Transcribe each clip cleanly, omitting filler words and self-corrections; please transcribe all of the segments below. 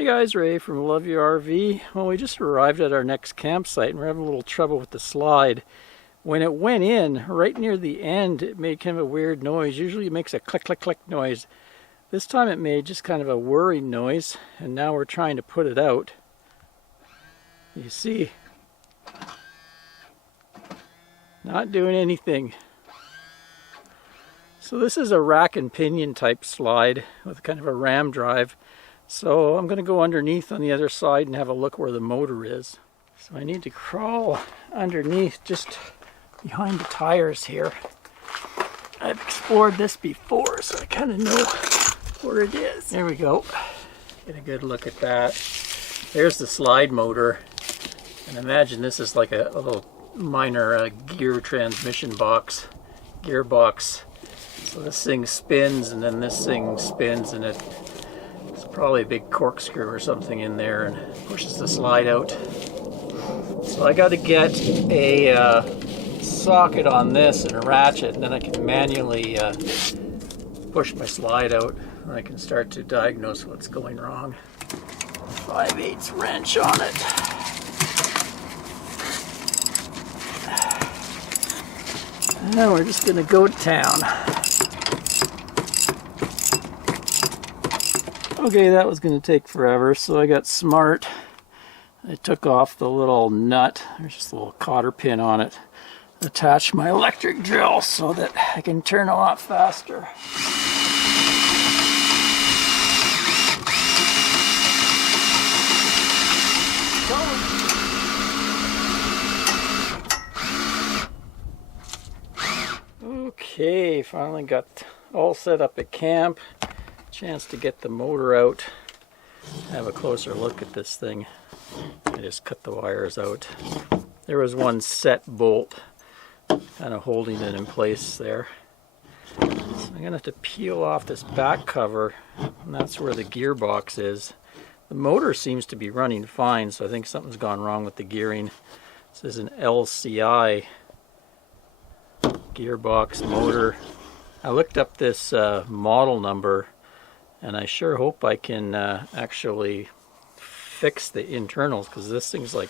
Hey guys, Ray from Love Your RV. Well, we just arrived at our next campsite and we're having a little trouble with the slide. When it went in, right near the end, it made kind of a weird noise. Usually it makes a click, click, click noise. This time it made just kind of a whirring noise, and now we're trying to put it out. You see, not doing anything. So this is a rack and pinion type slide with kind of a ram drive. So I'm going to go underneath on the other side and have a look where the motor is. So I need to crawl underneath just behind the tires here. I've explored this before, so I kind of know where it is. There we go. Get a good look at that. There's the slide motor. And imagine this is like a little minor gear transmission box, gearbox. So this thing spins and then this thing spins, and it's probably a big corkscrew or something in there and pushes the slide out. So I got to get a socket on this and a ratchet, and then I can manually push my slide out, and I can start to diagnose what's going wrong. 5/8 wrench on it. And we're just going to go to town. Okay, that was going to take forever, so I got smart. I took off the little nut. There's just a little cotter pin on it. Attached my electric drill so that I can turn a lot faster. Okay, finally got all set up at camp. Chance to get the motor out, have a closer look at this thing. I just cut the wires out. There was one set bolt kind of holding it in place there. So I'm going to have to peel off this back cover, and that's where the gearbox is. The motor seems to be running fine, so I think something's gone wrong with the gearing. This is an LCI gearbox motor. I looked up this model number, and I sure hope I can actually fix the internals, because this thing's like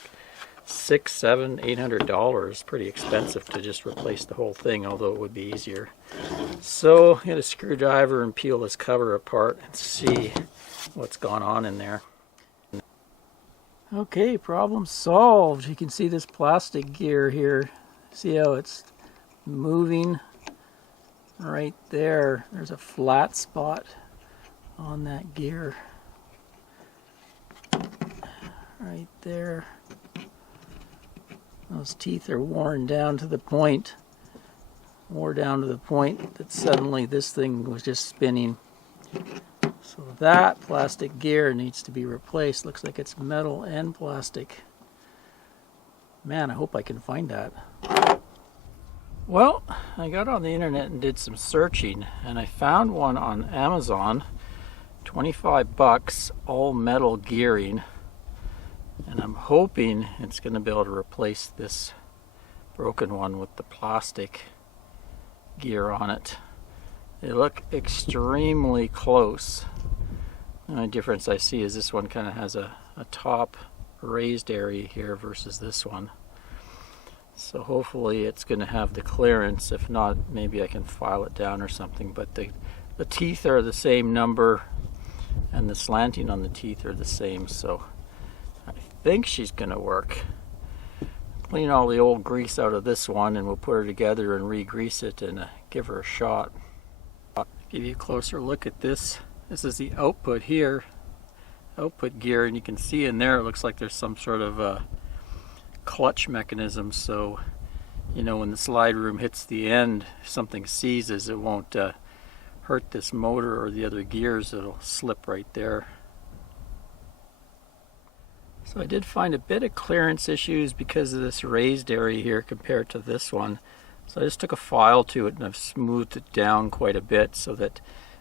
$600, $700, $800. Pretty expensive to just replace the whole thing, although it would be easier. So get a screwdriver and peel this cover apart and see what's gone on in there. Okay, problem solved. You can see this plastic gear here. See how it's moving right there. There's a flat spot on that gear right there. Those teeth are worn down to the point, that suddenly this thing was just spinning. So that plastic gear needs to be replaced. Looks like it's metal and plastic. Man, I hope I can find that. Well, I got on the internet and did some searching, and I found one on Amazon. 25 bucks, all metal gearing, and I'm hoping it's going to be able to replace this broken one with the plastic gear on it. They look extremely close. The only difference I see is this one kind of has a top raised area here versus this one. So hopefully it's going to have the clearance. If not, maybe I can file it down or something. But the teeth are the same number, and the slanting on the teeth are the same, so I think she's going to work. Clean all the old grease out of this one, and we'll put her together and re-grease it and give her a shot. I'll give you a closer look at this. This is the output here, output gear, and you can see in there it looks like there's some sort of clutch mechanism, so you know when the slide room hits the end, if something seizes, it won't hurt this motor or the other gears. It'll slip right there. So I did find a bit of clearance issues because of this raised area here compared to this one. So I just took a file to it and I've smoothed it down quite a bit so that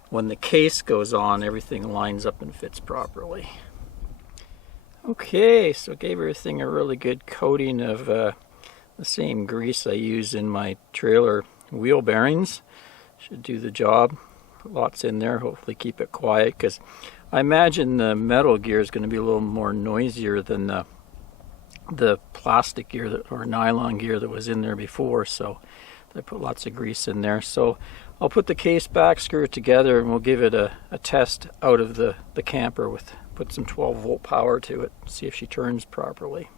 when the case goes on, everything lines up and fits properly. Okay, so gave everything a really good coating of the same grease I use in my trailer wheel bearings. Should do the job. Put lots in there, hopefully keep it quiet, because I imagine the metal gear is going to be a little more noisier than the plastic gear or nylon gear that was in there before. So I put lots of grease in there. So I'll put the case back, screw it together, and we'll give it a test out of the camper with put some 12-volt power to it, see if she turns properly.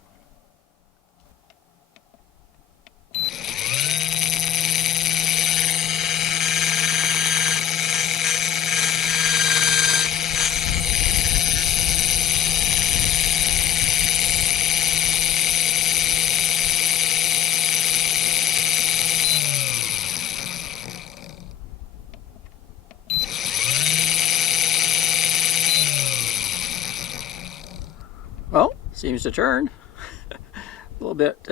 Well, seems to turn. A little bit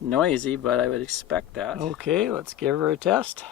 noisy, but I would expect that. Okay, let's give her a test.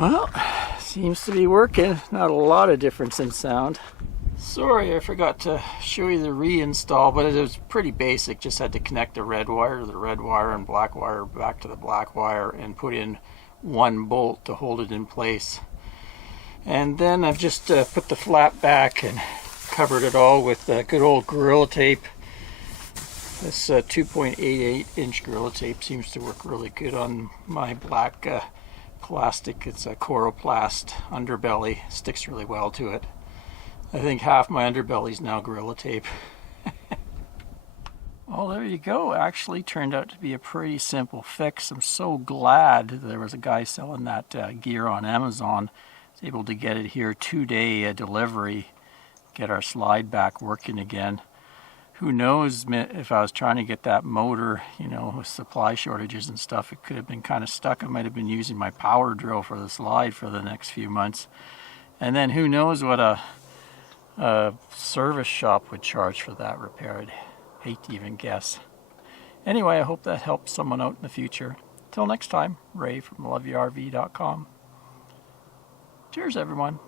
Well, seems to be working. Not a lot of difference in sound. Sorry, I forgot to show you the reinstall, but it was pretty basic. Just had to connect the red wire to the red wire and black wire back to the black wire and put in one bolt to hold it in place. And then I've just put the flap back and covered it all with good old Gorilla Tape. This 2.88 inch Gorilla Tape seems to work really good on my black plastic. It's a Coroplast underbelly, sticks really well to it. I think half my underbelly is now Gorilla Tape. Well, there you go. Actually turned out to be a pretty simple fix. I'm so glad there was a guy selling that gear on Amazon. I was able to get it here 2-day delivery, get our slide back working again. Who knows if I was trying to get that motor, you know, with supply shortages and stuff, it could have been kind of stuck. I might have been using my power drill for the slide for the next few months. And then who knows what a service shop would charge for that repair. I'd hate to even guess. Anyway, I hope that helps someone out in the future. Till next time, Ray from loveyouRV.com. Cheers, everyone.